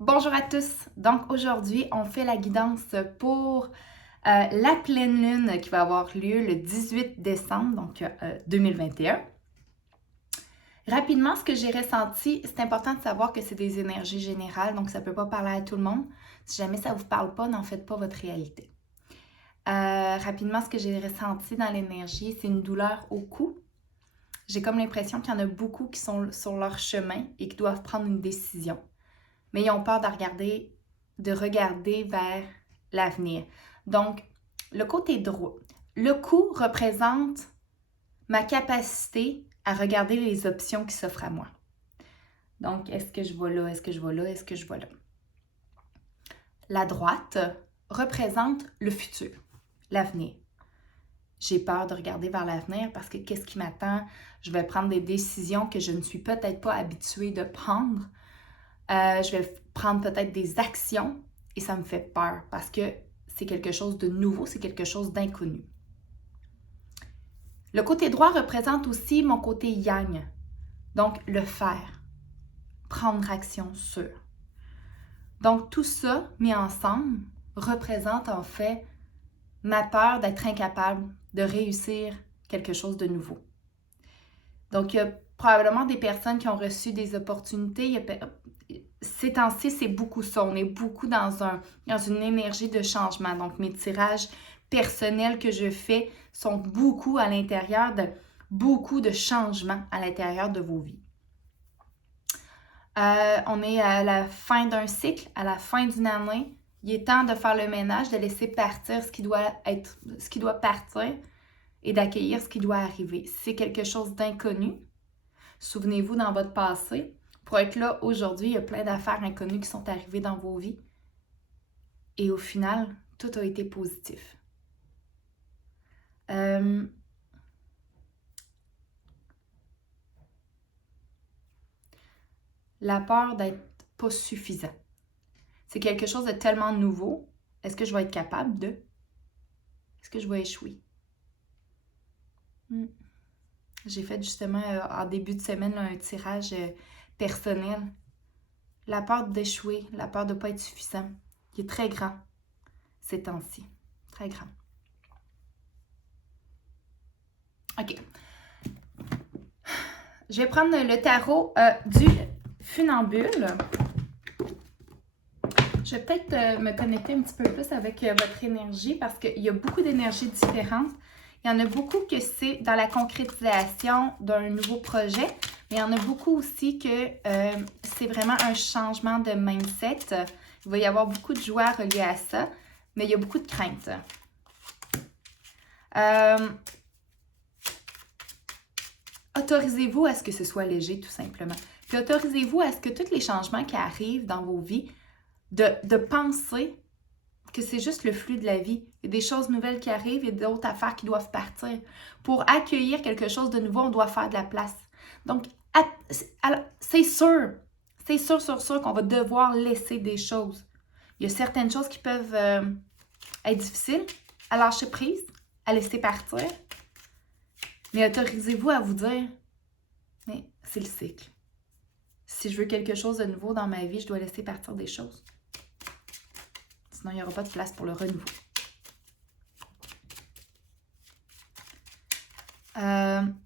Bonjour à tous! Donc aujourd'hui, on fait la guidance pour la pleine lune qui va avoir lieu le 18 décembre, donc 2021. Rapidement, ce que j'ai ressenti, c'est important de savoir que c'est des énergies générales, donc ça ne peut pas parler à tout le monde. Si jamais ça ne vous parle pas, n'en faites pas votre réalité. Rapidement, ce que j'ai ressenti dans l'énergie, c'est une douleur au cou. J'ai comme l'impression qu'il y en a beaucoup qui sont sur leur chemin et qui doivent prendre une décision. Mais ils ont peur de regarder vers l'avenir. Donc, le côté droit. Le cou représente ma capacité à regarder les options qui s'offrent à moi. Donc, est-ce que je vais là? Est-ce que je vais là? Est-ce que je vais là? La droite représente le futur, l'avenir. J'ai peur de regarder vers l'avenir parce que qu'est-ce qui m'attend? Je vais prendre des décisions que je ne suis peut-être pas habituée de prendre. Je vais prendre peut-être des actions et ça me fait peur parce que c'est quelque chose de nouveau, c'est quelque chose d'inconnu. Le côté droit représente aussi mon côté yang, donc le faire, prendre action sur. Donc tout ça mis ensemble représente en fait ma peur d'être incapable de réussir quelque chose de nouveau. Donc il y a probablement des personnes qui ont reçu des opportunités. Ces temps-ci, c'est beaucoup ça. On est beaucoup dans une énergie de changement. Donc, mes tirages personnels que je fais sont beaucoup à l'intérieur de beaucoup de changements à l'intérieur de vos vies. On est à la fin d'un cycle, à la fin d'une année. Il est temps de faire le ménage, de laisser partir ce qui doit partir et d'accueillir ce qui doit arriver. Si c'est quelque chose d'inconnu, souvenez-vous dans votre passé, pour être là aujourd'hui, il y a plein d'affaires inconnues qui sont arrivées dans vos vies. Et au final, tout a été positif. La peur d'être pas suffisant. C'est quelque chose de tellement nouveau. Est-ce que je vais être capable de? Est-ce que je vais échouer? J'ai fait justement en début de semaine un tirage personnel. La peur d'échouer, la peur de ne pas être suffisant, qui est très grand ces temps-ci. Très grand. OK. Je vais prendre le tarot du funambule. Je vais peut-être me connecter un petit peu plus avec votre énergie parce qu'il y a beaucoup d'énergies différentes. Il y en a beaucoup que c'est dans la concrétisation d'un nouveau projet, mais il y en a beaucoup aussi que c'est vraiment un changement de mindset. Il va y avoir beaucoup de joie reliée à ça, mais il y a beaucoup de crainte. Autorisez-vous à ce que ce soit léger, tout simplement. Puis autorisez-vous à ce que tous les changements qui arrivent dans vos vies, de penser que c'est juste le flux de la vie. Il y a des choses nouvelles qui arrivent, il y a d'autres affaires qui doivent partir. Pour accueillir quelque chose de nouveau, on doit faire de la place. Donc, c'est sûr qu'on va devoir laisser des choses. Il y a certaines choses qui peuvent être difficiles à lâcher prise, à laisser partir. Mais autorisez-vous à vous dire, mais c'est le cycle. Si je veux quelque chose de nouveau dans ma vie, je dois laisser partir des choses. Sinon, il n'y aura pas de place pour le renouveau.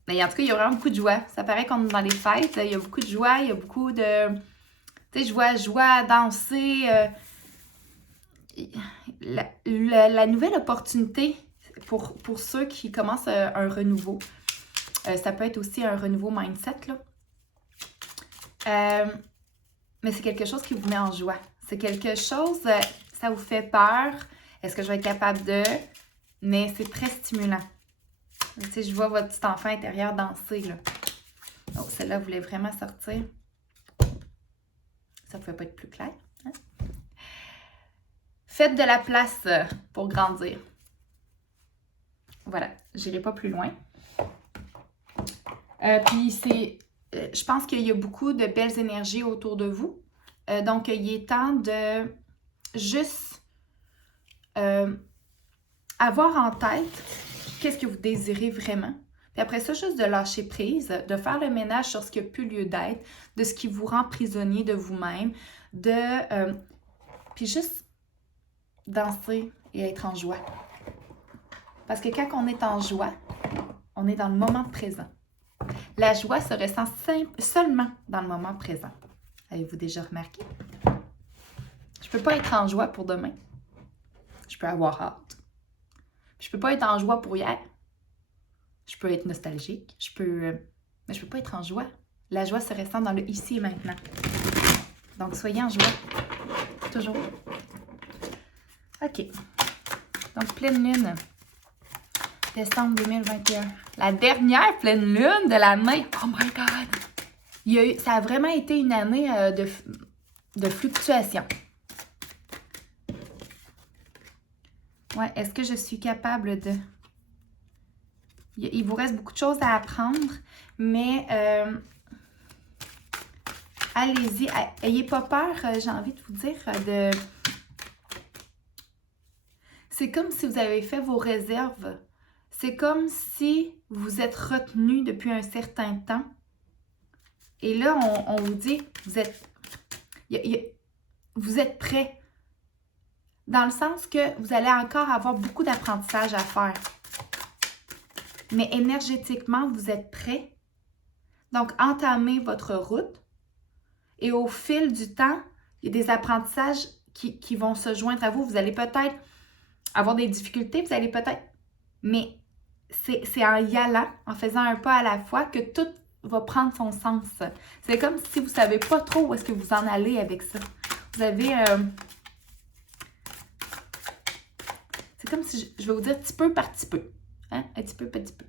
Mais en tout cas, il y a vraiment beaucoup de joie. Ça paraît qu'on est dans les fêtes. Il y a beaucoup de joie, il y a beaucoup de... Tu sais, je vois joie, danser. La nouvelle opportunité pour ceux qui commencent un renouveau. Ça peut être aussi un renouveau mindset, là. Mais c'est quelque chose qui vous met en joie. C'est quelque chose, ça vous fait peur. Est-ce que je vais être capable de? Mais c'est très stimulant. Tu sais, je vois votre petit enfant intérieur danser, là. Oh, celle-là voulait vraiment sortir. Ça ne pouvait pas être plus clair. Hein? Faites de la place pour grandir. Voilà, je n'irai pas plus loin. Puis c'est... je pense qu'il y a beaucoup de belles énergies autour de vous. Donc, il est temps de juste avoir en tête qu'est-ce que vous désirez vraiment. Puis après ça, juste de lâcher prise, de faire le ménage sur ce qui n'a plus lieu d'être, de ce qui vous rend prisonnier de vous-même, Puis juste danser et être en joie. Parce que quand on est en joie, on est dans le moment présent. La joie se ressent seulement dans le moment présent. Avez-vous déjà remarqué? Je peux pas être en joie pour demain. Je peux avoir hâte. Je peux pas être en joie pour hier. Je peux être nostalgique. Mais je peux pas être en joie. La joie se ressent dans le ici et maintenant. Donc, soyez en joie. Toujours. OK. Donc, pleine lune. Décembre 2021. La dernière pleine lune de l'année. Oh my God! Ça a vraiment été une année de fluctuation. Ouais, est-ce que je suis capable de... Il vous reste beaucoup de choses à apprendre, mais allez-y, ayez pas peur, j'ai envie de vous dire, c'est comme si vous avez fait vos réserves. C'est comme si vous êtes retenu depuis un certain temps. Et là, on vous dit, vous êtes prêt. Dans le sens que vous allez encore avoir beaucoup d'apprentissage à faire. Mais énergétiquement, vous êtes prêt. Donc, entamez votre route. Et au fil du temps, il y a des apprentissages qui vont se joindre à vous. Vous allez peut-être avoir des difficultés, vous allez peut-être... Mais c'est en y allant, en faisant un pas à la fois, que tout va prendre son sens. C'est comme si vous ne savez pas trop où est-ce que vous en allez avec ça. Vous avez... c'est comme si, je vais vous dire, petit peu par petit peu. Hein? Un petit peu, petit peu.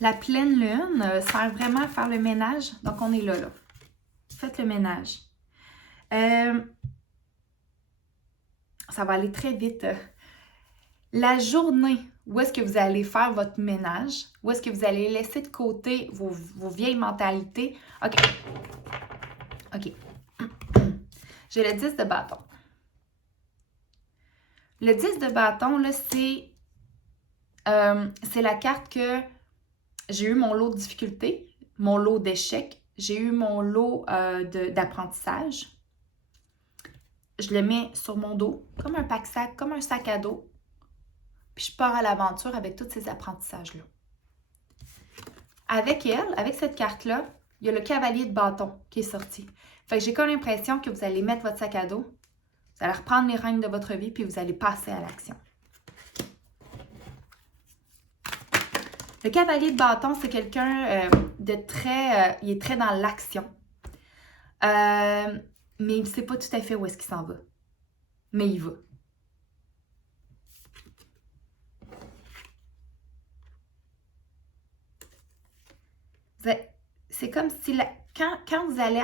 La pleine lune sert vraiment à faire le ménage. Donc, on est là. Faites le ménage. Ça va aller très vite. La journée où est-ce que vous allez faire votre ménage, où est-ce que vous allez laisser de côté vos vieilles mentalités. OK. J'ai le 10 de bâton. Le 10 de bâton, là, c'est la carte que j'ai eu mon lot de difficultés, mon lot d'échecs, j'ai eu mon lot d'apprentissage. Je le mets sur mon dos, comme un pack-sac, comme un sac à dos. Puis je pars à l'aventure avec tous ces apprentissages-là. Avec cette carte-là, il y a le cavalier de bâton qui est sorti. Fait que j'ai comme l'impression que vous allez mettre votre sac à dos, vous allez reprendre les rênes de votre vie, puis vous allez passer à l'action. Le cavalier de bâton, c'est quelqu'un de très... il est très dans l'action. Mais il ne sait pas tout à fait où est-ce qu'il s'en va. Mais il va. C'est comme si quand vous allez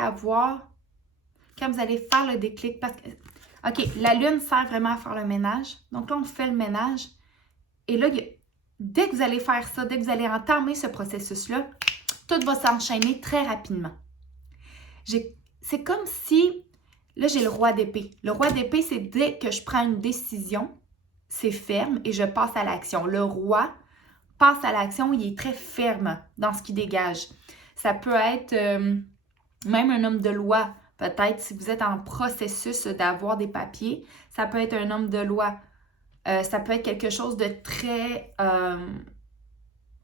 faire le déclic, parce que, OK, la lune sert vraiment à faire le ménage. Donc là, on fait le ménage. Et là, dès que vous allez faire ça, dès que vous allez entamer ce processus-là, tout va s'enchaîner très rapidement. C'est comme si, là, j'ai le roi d'épée. Le roi d'épée, c'est dès que je prends une décision, c'est ferme et je passe à l'action. Le roi passe à l'action, il est très ferme dans ce qu'il dégage. Ça peut être même un homme de loi. Peut-être si vous êtes en processus d'avoir des papiers, ça peut être un homme de loi. Ça peut être quelque chose de très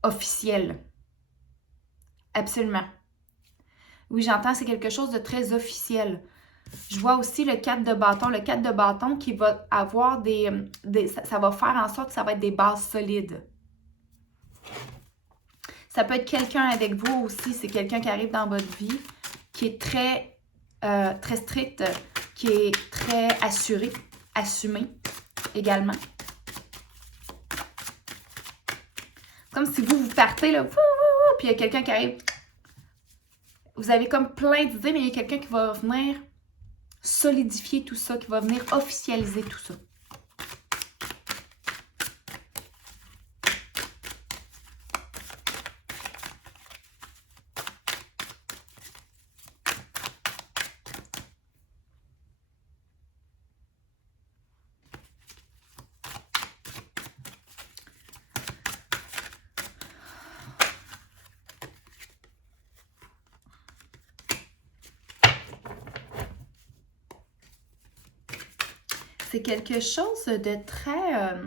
officiel. Absolument. Oui, j'entends, c'est quelque chose de très officiel. Je vois aussi le 4 de bâton. Le 4 de bâton qui va avoir ça va faire en sorte que ça va être des bases solides. Ça peut être quelqu'un avec vous aussi. C'est quelqu'un qui arrive dans votre vie, qui est très, très strict, qui est très assuré, assumé également. Comme si vous partez, là, puis il y a quelqu'un qui arrive. Vous avez comme plein d'idées, mais il y a quelqu'un qui va venir solidifier tout ça, qui va venir officialiser tout ça. c'est quelque chose de très...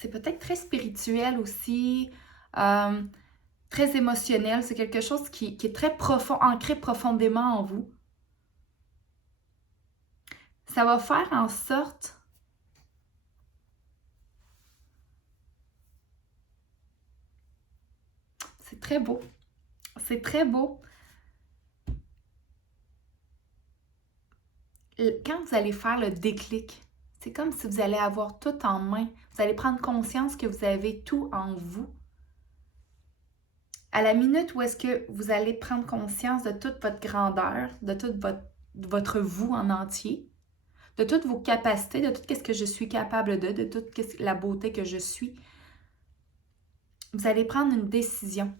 c'est peut-être très spirituel aussi, très émotionnel. C'est quelque chose qui est très profond, ancré profondément en vous. Ça va faire en sorte c'est très beau. C'est très beau. Quand vous allez faire le déclic, c'est comme si vous allez avoir tout en main. Vous allez prendre conscience que vous avez tout en vous. À la minute où est-ce que vous allez prendre conscience de toute votre grandeur, de toute votre vous en entier, de toutes vos capacités, de tout ce que je suis capable de toute la beauté que je suis, vous allez prendre une décision.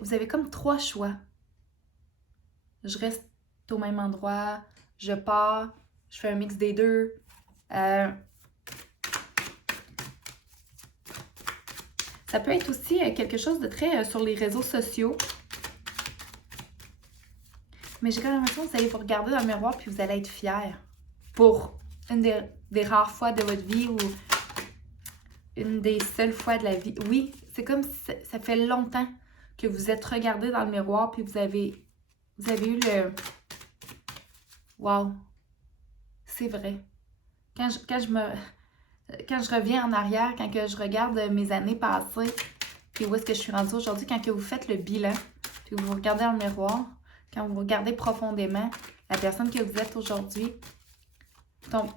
Vous avez comme 3 choix. Je reste au même endroit, je pars, je fais un mix des deux. Ça peut être aussi quelque chose de très sur les réseaux sociaux. Mais j'ai quand même l'impression que vous allez vous regarder dans le miroir puis vous allez être fiers pour une des rares fois de votre vie ou une des seules fois de la vie. Oui, c'est comme si ça fait longtemps que vous êtes regardé dans le miroir puis vous avez eu le... Wow! C'est vrai. Quand je reviens en arrière, quand que je regarde mes années passées, puis où est-ce que je suis rendue aujourd'hui, quand que vous faites le bilan, puis vous vous regardez dans le miroir, quand vous regardez profondément la personne que vous êtes aujourd'hui, donc,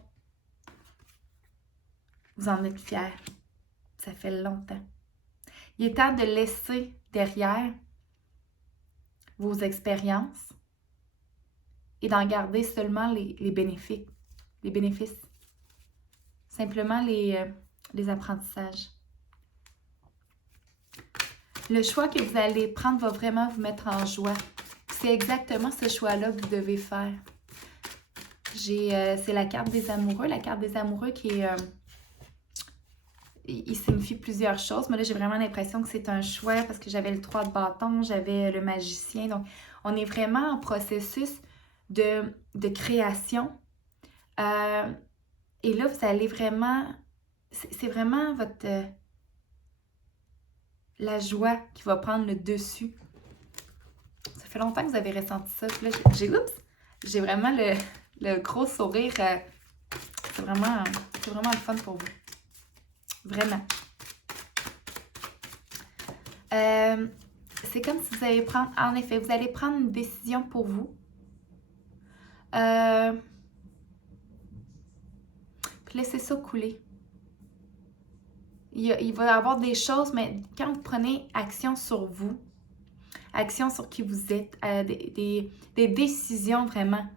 vous en êtes fiers. Ça fait longtemps. Il est temps de laisser derrière vos expériences et d'en garder seulement les bénéfices. Les bénéfices. Simplement les apprentissages. Le choix que vous allez prendre va vraiment vous mettre en joie. C'est exactement ce choix-là que vous devez faire. C'est la carte des amoureux. La carte des amoureux qui est... il signifie plusieurs choses, mais là, j'ai vraiment l'impression que c'est un choix parce que j'avais le 3 de bâton, j'avais le magicien. Donc, on est vraiment en processus de création. Et là, vous allez vraiment... C'est vraiment votre... la joie qui va prendre le dessus. Ça fait longtemps que vous avez ressenti ça. Puis là, j'ai vraiment le gros sourire. C'est vraiment le fun pour vous. Vraiment. C'est comme si vous allez prendre... En effet, vous allez prendre une décision pour vous. Puis laissez ça couler. Il va y avoir des choses, mais quand vous prenez action sur vous, action sur qui vous êtes, des décisions vraiment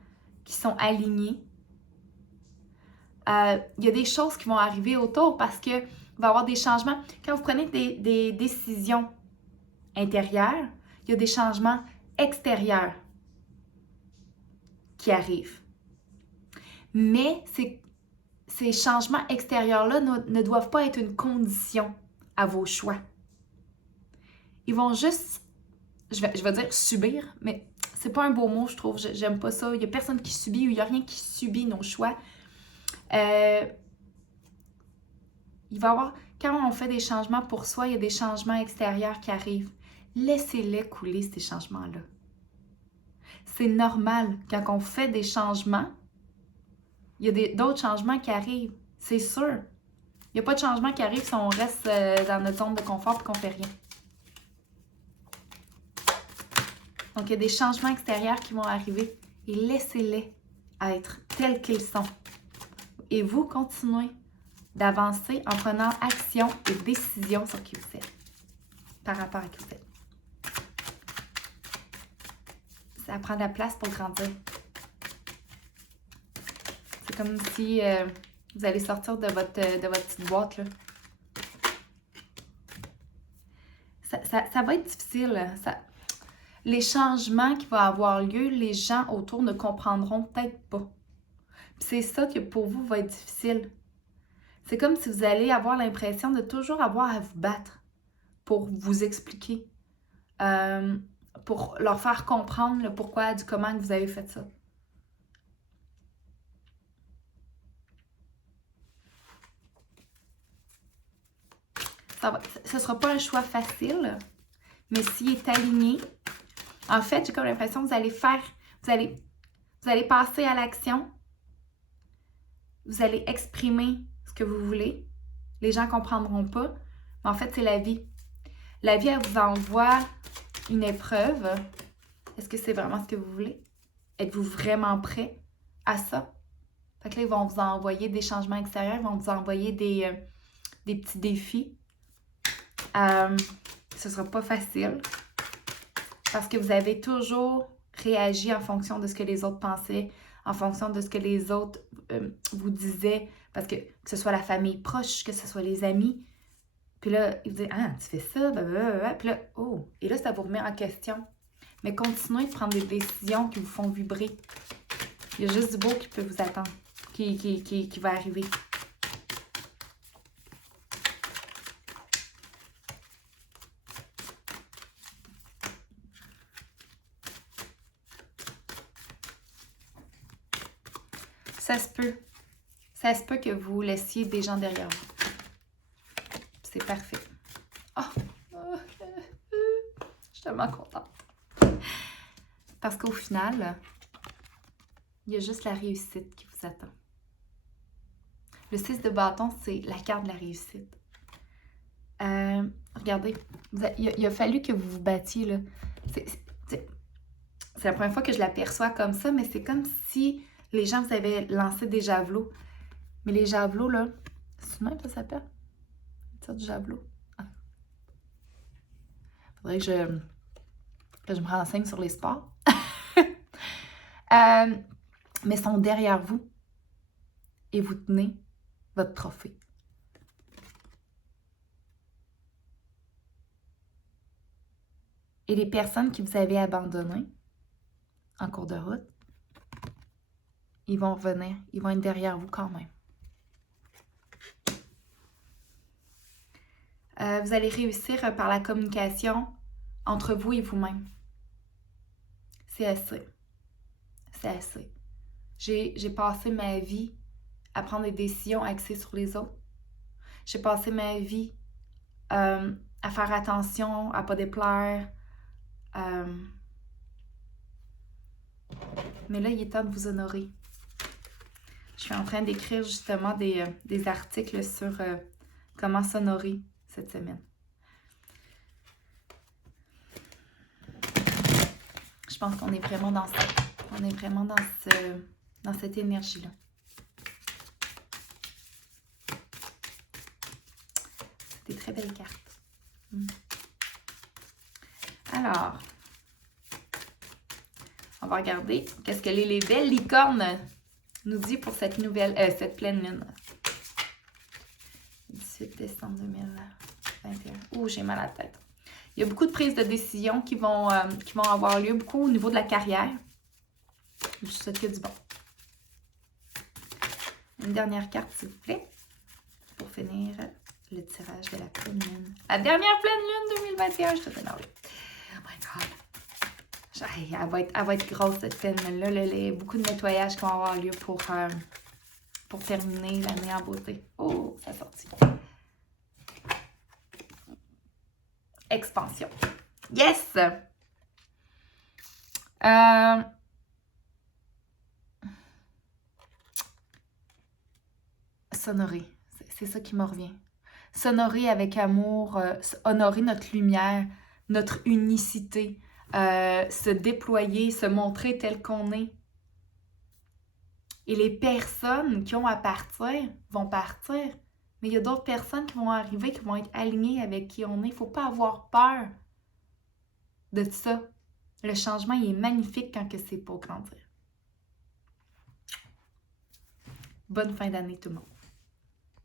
qui sont alignées, il y a des choses qui vont arriver autour parce qu'il va y avoir des changements. Quand vous prenez des décisions intérieures, il y a des changements extérieurs qui arrivent. Mais ces changements extérieurs-là ne doivent pas être une condition à vos choix. Ils vont juste, je vais dire subir, mais c'est pas un beau mot, je trouve. J'aime pas ça. Il y a personne qui subit ou il y a rien qui subit nos choix. Il va y avoir, quand on fait des changements pour soi, il y a des changements extérieurs qui arrivent. Laissez-les couler, ces changements-là. C'est normal. Quand on fait des changements, il y a d'autres changements qui arrivent. C'est sûr. Il n'y a pas de changement qui arrive si on reste dans notre zone de confort et qu'on ne fait rien. Donc, il y a des changements extérieurs qui vont arriver. Et laissez-les être tels qu'ils sont. Et vous, continuez d'avancer en prenant action et décision sur qui vous êtes. Par rapport à qui vous êtes. Ça prend de la place pour grandir. C'est comme si vous allez sortir de votre petite boîte, là. Ça va être difficile. Les changements qui vont avoir lieu, les gens autour ne comprendront peut-être pas. C'est ça que pour vous va être difficile. C'est comme si vous allez avoir l'impression de toujours avoir à vous battre pour vous expliquer. pour leur faire comprendre le pourquoi du comment que vous avez fait ça. Ce ne sera pas un choix facile, mais s'il est aligné, en fait, j'ai comme l'impression que vous allez faire, vous allez passer à l'action, vous allez exprimer ce que vous voulez. Les gens ne comprendront pas, mais en fait, c'est la vie. La vie, elle vous envoie une épreuve. Est-ce que c'est vraiment ce que vous voulez? Êtes-vous vraiment prêt à ça? Fait que là, ils vont vous envoyer des changements extérieurs, ils vont vous envoyer des petits défis. Ce ne sera pas facile parce que vous avez toujours réagi en fonction de ce que les autres pensaient, en fonction de ce que les autres vous disaient, parce que ce soit la famille proche, que ce soit les amis. Puis là, ils vous disent « Ah, tu fais ça, blablabla. » Puis là, oh! Et là, ça vous remet en question. Mais continuez de prendre des décisions qui vous font vibrer. Il y a juste du beau qui peut vous attendre, qui va arriver. Ça se peut. Ça se peut que vous laissiez des gens derrière vous. C'est parfait. Oh! Je suis tellement contente. Parce qu'au final, il y a juste la réussite qui vous attend. Le 6 de bâton, c'est la carte de la réussite. Regardez, il a fallu que vous vous battiez, là. C'est la première fois que je l'aperçois comme ça, mais c'est comme si les gens vous avaient lancé des javelots. Mais les javelots, là, c'est même que ça s'appelle? Ça, du javelot. Faudrait que je me renseigne sur les sports. Mais sont derrière vous et vous tenez votre trophée. Et les personnes qui vous avez abandonnées en cours de route, ils vont revenir, ils vont être derrière vous quand même. Vous allez réussir par la communication entre vous et vous-même. C'est assez. C'est assez. J'ai passé ma vie à prendre des décisions axées sur les autres. J'ai passé ma vie à faire attention, à ne pas déplaire. Mais là, il est temps de vous honorer. Je suis en train d'écrire justement des articles sur comment s'honorer cette semaine. Je pense qu'on est vraiment dans ça. On est vraiment dans cette énergie-là. C'est des très belles cartes. Alors, on va regarder qu'est-ce que les belles licornes nous dit pour cette cette pleine lune. 18 décembre 2021. Ouh, j'ai mal à la tête. Il y a beaucoup de prises de décision qui vont avoir lieu, beaucoup au niveau de la carrière. Je vous souhaite que du bon. Une dernière carte, s'il vous plaît, pour finir le tirage de la pleine lune. La dernière pleine lune 2021, je te énervée. Oh my God! Elle va être grosse, cette pleine lune-là. Il y a beaucoup de nettoyage qui vont avoir lieu pour terminer l'année en beauté. Oh, ça sortit. Expansion. Yes! S'honorer. C'est ça qui me revient. S'honorer avec amour, honorer notre lumière, notre unicité, se déployer, se montrer tel qu'on est. Et les personnes qui ont à partir vont partir. Mais il y a d'autres personnes qui vont arriver, qui vont être alignées avec qui on est. Il ne faut pas avoir peur de ça. Le changement, il est magnifique quand c'est pour grandir. Bonne fin d'année tout le monde.